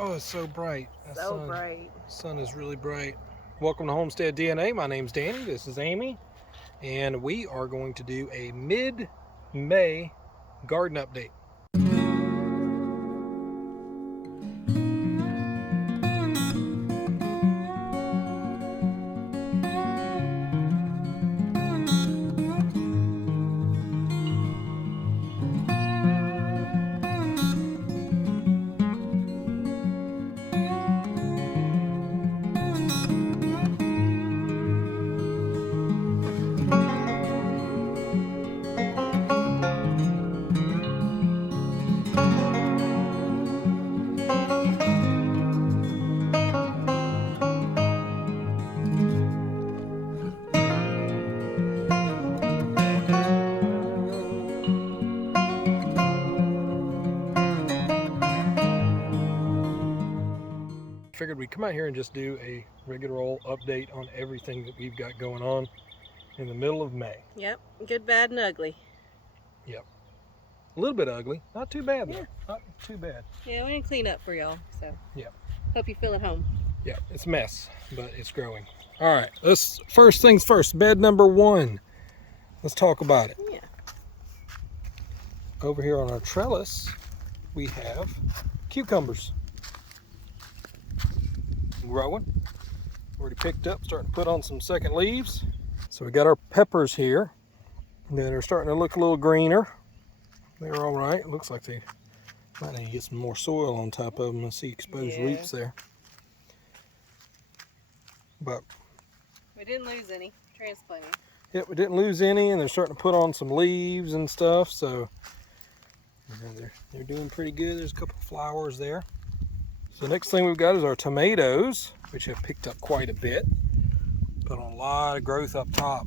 Oh, it's so bright. So bright. Sun is really bright. Welcome to Homestead DNA. My name's Danny. This is Amy. And we are going to do a mid-May garden update. Figured we'd come out here and just do a regular old update on everything that we've got going on in the middle of May. Yep, good, bad, and ugly. Yep. A little bit ugly. Not too bad, though. Not too bad. Yeah, we didn't clean up for y'all, so. Yep. Hope you feel at home. Yeah, it's a mess, but it's growing. All right, let's first things first. Bed number 1. Let's talk about it. Yeah. Over here on our trellis, we have cucumbers. Growing. Already picked up, starting to put on some second leaves. So we got our peppers here that are starting to look a little greener. They're all right. It looks like they might need to get some more soil on top of them and see exposed roots there. But we didn't lose any transplanting. Yeah, we didn't lose any, and they're starting to put on some leaves and stuff. So they're doing pretty good. There's a couple of flowers there. So the next thing we've got is our tomatoes, which have picked up quite a bit. Put on a lot of growth up top,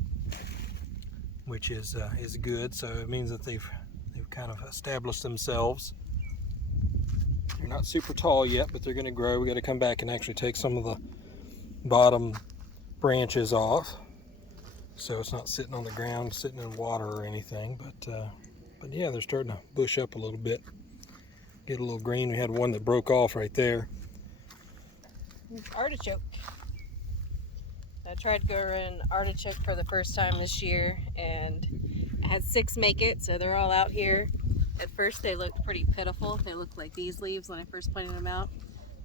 which is good. So it means that they've kind of established themselves. They're not super tall yet, but they're going to grow. We got to come back and actually take some of the bottom branches off, so it's not sitting on the ground, sitting in water or anything. But yeah, they're starting to bush up a little bit. Get a little green. We had one that broke off right there. Artichoke. I tried growing artichoke for the first time this year, and I had 6 make it, so they're all out here. At first they looked pretty pitiful. They looked like these leaves when I first planted them out,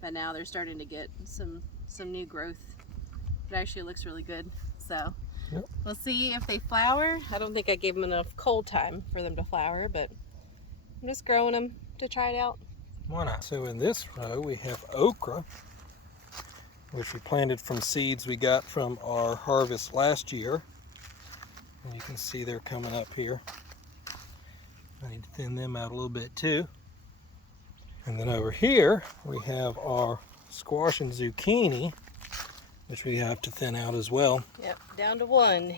but now they're starting to get some new growth. It actually looks really good, so We'll see if they flower. I don't think I gave them enough cold time for them to flower, but I'm just growing them to try it out. Why not? So in this row we have okra, which we planted from seeds we got from our harvest last year. And you can see they're coming up here. I need to thin them out a little bit too. And then over here we have our squash and zucchini, which we have to thin out as well. Yep, down to 1.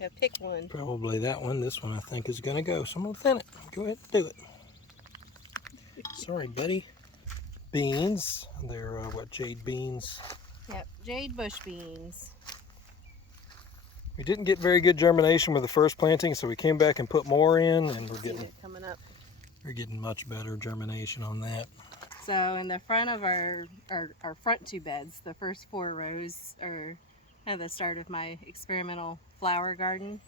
Yeah, pick one. Probably that one. This one I think is going to go. So I'm going to thin it. Go ahead and do it. Sorry, buddy. Beans. They're what, jade beans? Yep, jade bush beans. We didn't get very good germination with the first planting, so we came back and put more in, and we're getting it coming up. We're getting much better germination on that. So in the front of our front 2 beds, the first 4 rows are kind of the start of my experimental flower garden.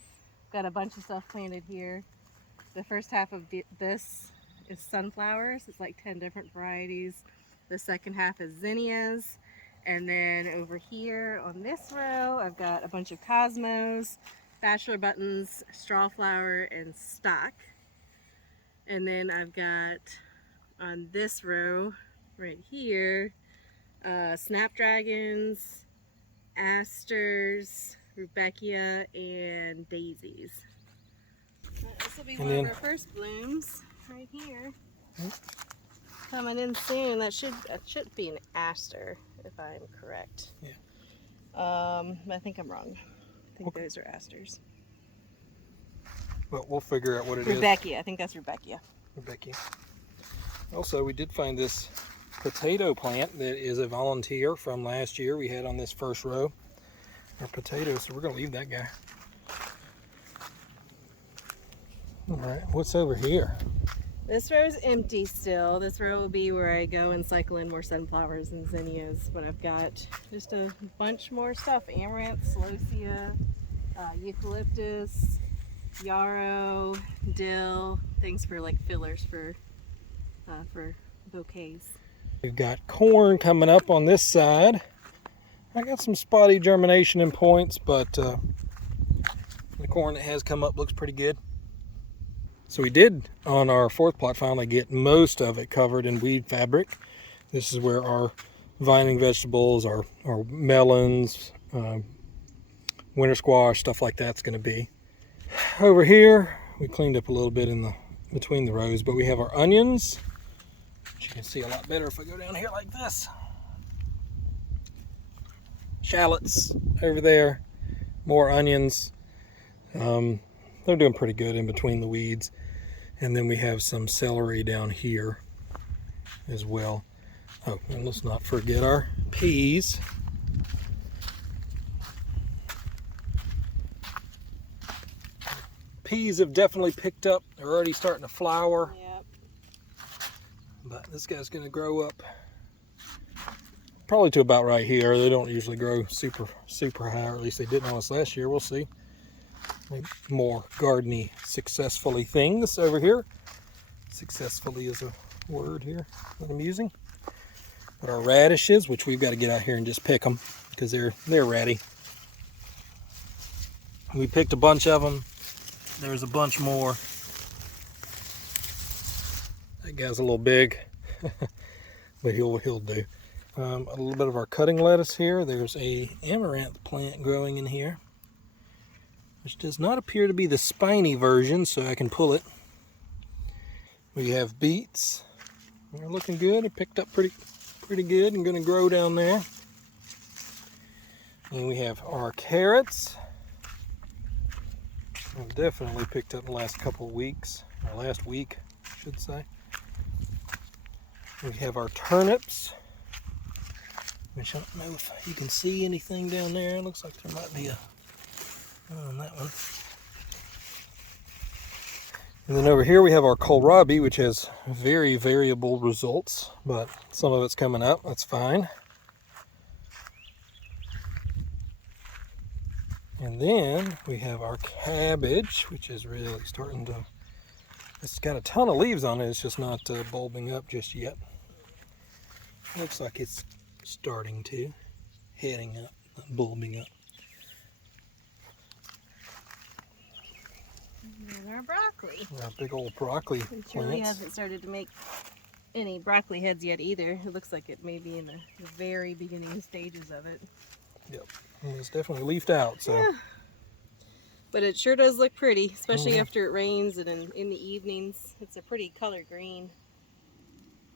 Got a bunch of stuff planted here. The first half of this is sunflowers. It's like 10 different varieties. The second half is zinnias. And then over here on this row, I've got a bunch of cosmos, bachelor buttons, strawflower, and stock. And then I've got on this row right here, snapdragons, asters, rudbeckia, and daisies. This will be one of our first blooms right here. Coming in soon. That should be an aster, if I'm correct. Yeah. I think I'm wrong. I think those are asters. But we'll figure out what it is. Rudbeckia. I think that's rudbeckia. Rudbeckia. Also, we did find this potato plant that is a volunteer from last year. We had on this first row our potatoes, so we're going to leave that guy. All right, what's over here? This row is empty still. This row will be where I go and cycle in more sunflowers and zinnias, but I've got just a bunch more stuff. Amaranth, celosia, eucalyptus, yarrow, dill, things for like fillers for bouquets. We've got corn coming up on this side. I got some spotty germination in points, but the corn that has come up looks pretty good. So we did, on our fourth plot, finally get most of it covered in weed fabric. This is where our vining vegetables, our melons, winter squash, stuff like that's going to be. Over here, we cleaned up a little bit in between the rows, but we have our onions, which you can see a lot better if I go down here like this. Shallots over there, more onions. They're doing pretty good in between the weeds. And then we have some celery down here as well. Oh, and let's not forget our peas. Peas have definitely picked up. They're already starting to flower. Yep. But this guy's going to grow up probably to about right here. They don't usually grow super high, or at least they didn't on us last year. We'll see. Maybe more gardeny successfully things over here. Successfully is a word here that I'm using. But our radishes, which we've got to get out here and just pick them because they're ready. We picked a bunch of them. There's a bunch more. That guy's a little big, but he'll do. A little bit of our cutting lettuce here. There's a amaranth plant growing in here, which does not appear to be the spiny version, so I can pull it. We have beets. They're looking good. They picked up pretty good and going to grow down there. And we have our carrots. They've definitely picked up in the last couple of weeks, or last week, I should say. We have our turnips, which I don't know if you can see anything down there. It looks like there might be a on that one. And then over here we have our kohlrabi, which has very variable results, but some of it's coming up. That's fine. And then we have our cabbage, which is really starting to, it's got a ton of leaves on it. It's just not bulbing up just yet. Looks like it's starting to, heading up, not bulbing up. And our broccoli. Our big old broccoli Julie plants. hasn't started to make any broccoli heads yet either. It looks like it may be in the very beginning stages of it. Yep, and it's definitely leafed out. So, yeah. But it sure does look pretty, especially after it rains and in the evenings. It's a pretty color green.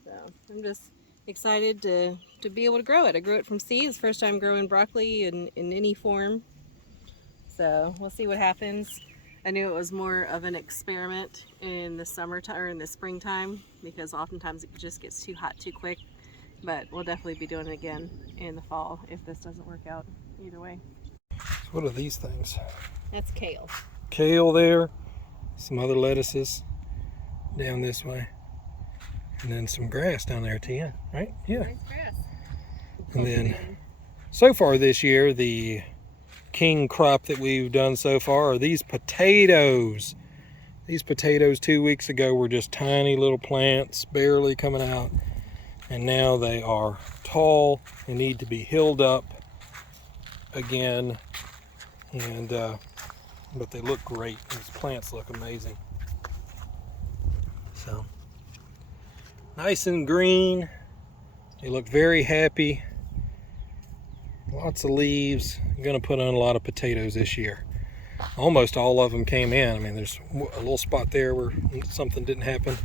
So I'm just excited to be able to grow it. I grew it from seeds. First time growing broccoli in any form. So we'll see what happens. I knew it was more of an experiment in the summertime or in the springtime because oftentimes it just gets too hot too quick. But we'll definitely be doing it again in the fall if this doesn't work out either way. so what are these things? That's kale. Kale there, some other lettuces down this way, and then some grass down there, Tia, right? Yeah. Nice grass. And then so far this year, the king crop that we've done so far are these potatoes. These potatoes 2 weeks ago were just tiny little plants, barely coming out. And now they are tall and need to be hilled up again. And but they look great. These plants look amazing. So nice and green. They look very happy. Lots of leaves. I'm going to put on a lot of potatoes this year. Almost all of them came in. I mean, there's a little spot there where something didn't happen.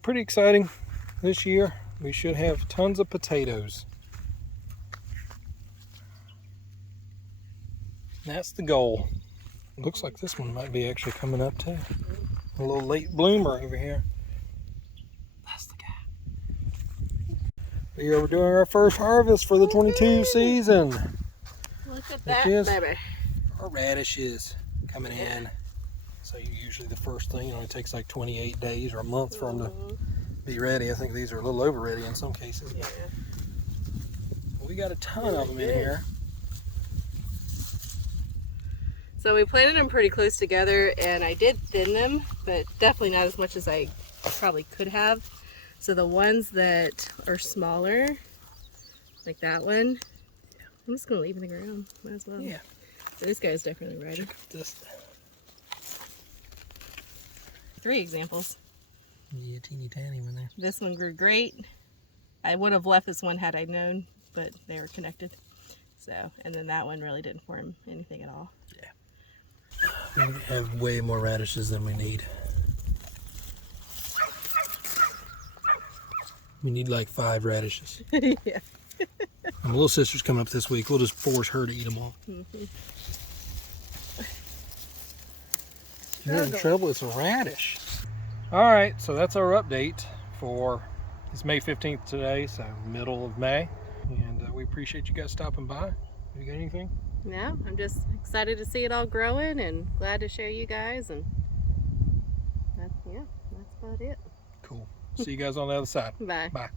Pretty exciting this year. We should have tons of potatoes. That's the goal. Looks like this one might be actually coming up too. A little late bloomer over here. That's the guy. But yeah, we're doing our first harvest for the 22 season. Look at that, Which is baby. our radishes coming in. say usually the first thing, it takes like 28 days or a month for them to be ready. I think these are a little over ready in some cases. Yeah. But we got a ton of them in here. So we planted them pretty close together, and I did thin them, but definitely not as much as I probably could have. So the ones that are smaller, like that one, I'm just gonna leave in the ground. Might as well. Yeah. So this guy's definitely ready. Check out this. 3 examples. Yeah, teeny tiny one there. This one grew great. I would have left this one had I known, but they were connected. So, and then that one really didn't form anything at all. We have way more radishes than we need. We need like 5 radishes. Yeah. My little sister's coming up this week. We'll just force her to eat them all. You're in trouble. It's a radish. All right, so that's our update for it's May 15th today, so middle of May, and we appreciate you guys stopping by. You got anything? No, I'm just excited to see it all growing and glad to show you guys, and that's about it. Cool. See you guys on the other side. Bye. Bye.